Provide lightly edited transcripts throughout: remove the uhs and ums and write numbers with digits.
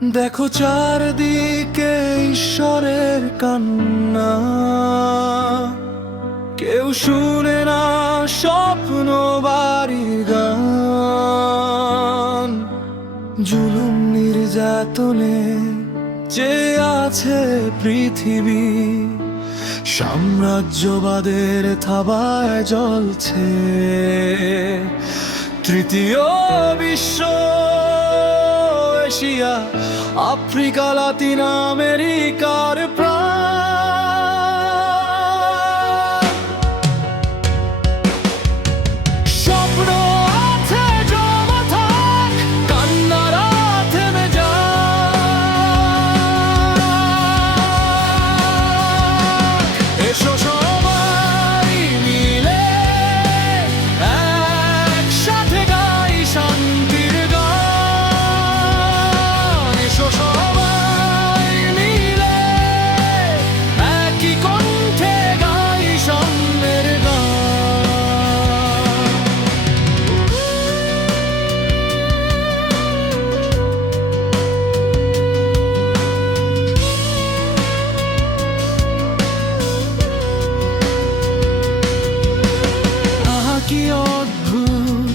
দেখো চারদিকে ঈশ্বরের কান্না, কেউ শুনে না স্বপ্ন বাড়ির গান। জুলুম নির্যাতনে যে আছে পৃথিবী, সাম্রাজ্যবাদের থাবায় জ্বলছে তৃতীয় বিশ্ব। এশিয়া, আফ্রিকা, লাতিন আমেরিকার প্রাণ। স্বপ্ন আছে জমা থাক, কান্নারা থেমে যাক। এসো সবাই মিলে একসাথে গাই শান্তির গান। এসো সবাই মিলে একই কণ্ঠে গাই সাম্যের গান। আহা কি অদ্ভুত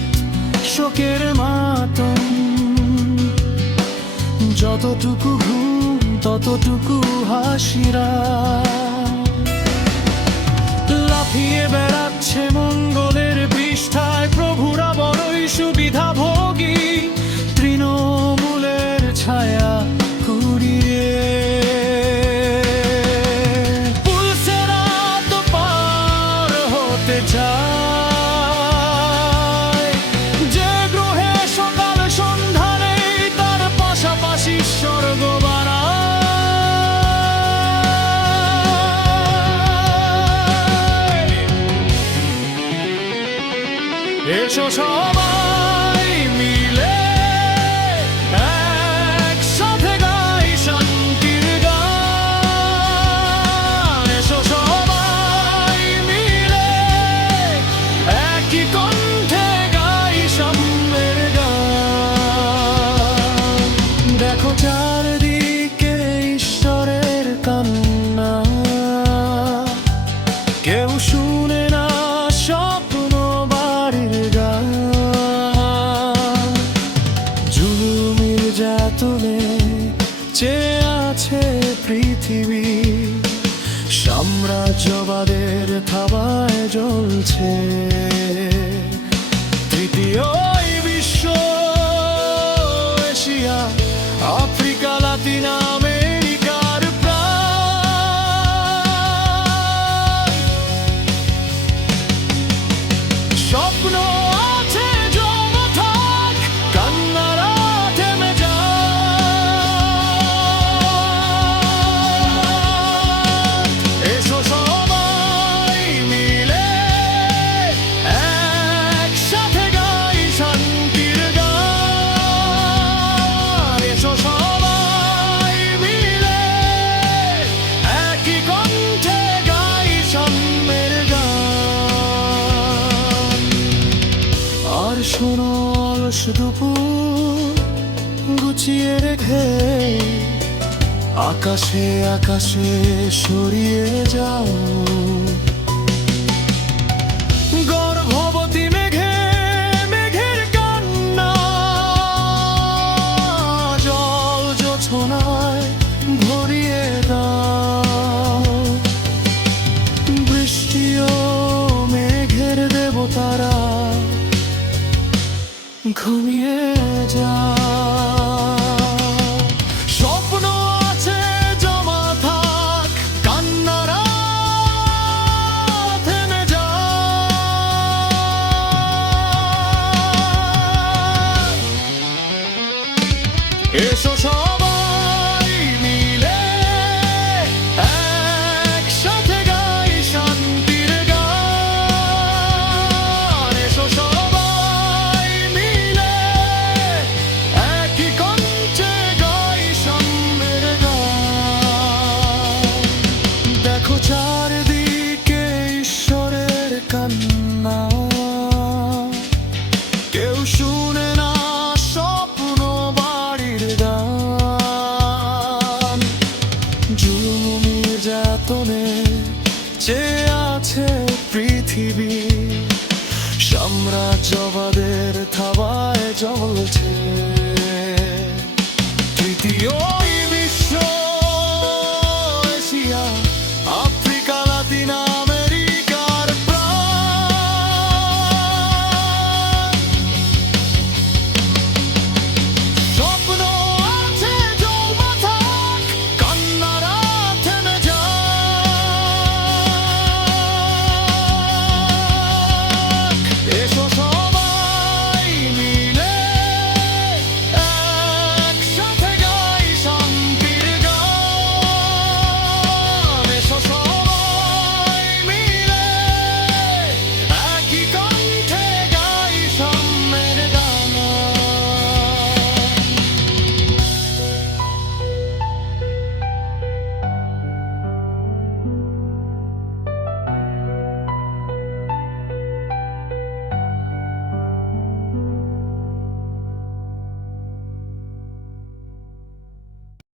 শোকের মাতম, যতটুকু ঘুম ততটুকু হাসিরা। লাফিয়ে বেড়াচ্ছে মঙ্গলের পৃষ্ঠায় প্রভুরা বড়ই সুবিধাভোগী, তৃণমূলের ছায়া কুড়িয়ে। পুলসেরা তো পার হতে চায়, যে গ্রহে সকাল সন্ধ্যা নেই তার পাশাপাশি স্বর্গ বানায়। এসো সবাই মিলে একসাথে গাই শান্তির গান। এসো সবাই মিলে একই কণ্ঠে গাই সাম্যের গান। দেখো চারদিকে ঈশ্বরের কান্না, কেউ শুনে না স্বপ্ন বাড়ির গান। জুলুম নির্যাতনে চেয়ে আছে পৃথিবী, সাম্রাজ্যবাদের থাবায় জ্বলছে তৃতীয় বিশ্ব। এশিয়া, আফ্রিকা, লাতিন আমেরিকার প্রাণ। স্বপ্ন আছে জমা থাক, কান্নারা থেমে যাক। এসো সবাই মিলে একসাথে গাই শান্তির গান। এসো সবাই মিলে একই কণ্ঠে গাই সাম্যের গান। আর শোনো অলস দুপুর গুছিয়ে রেখে আকাশে আকাশে সরিয়ে যাও। গর্ভবতী মেঘে মেঘের কান্না, জল জোছনায় ভরিয়ে দাও। বৃষ্টি ও মেঘের দেবতারা ঘুমিয়ে যাও। স্বপ্ন আছে জমা থাক, কান্নারা থেমে যাক। এসো সবাই মিলে একসাথে গাই শান্তির গান। এসো সবাই মিলে একই কণ্ঠে গাই সাম্যের গান। দেখো চারদিকে ঈশ্বরের কান্না, কেউ শুনে না স্বপ্ন বাড়ির গান। জুলুম নির্যাতনে চেয়ে আছে পৃথিবী, সাম্রাজ্যবাদের থাবায় জ্বলছে তৃতীয়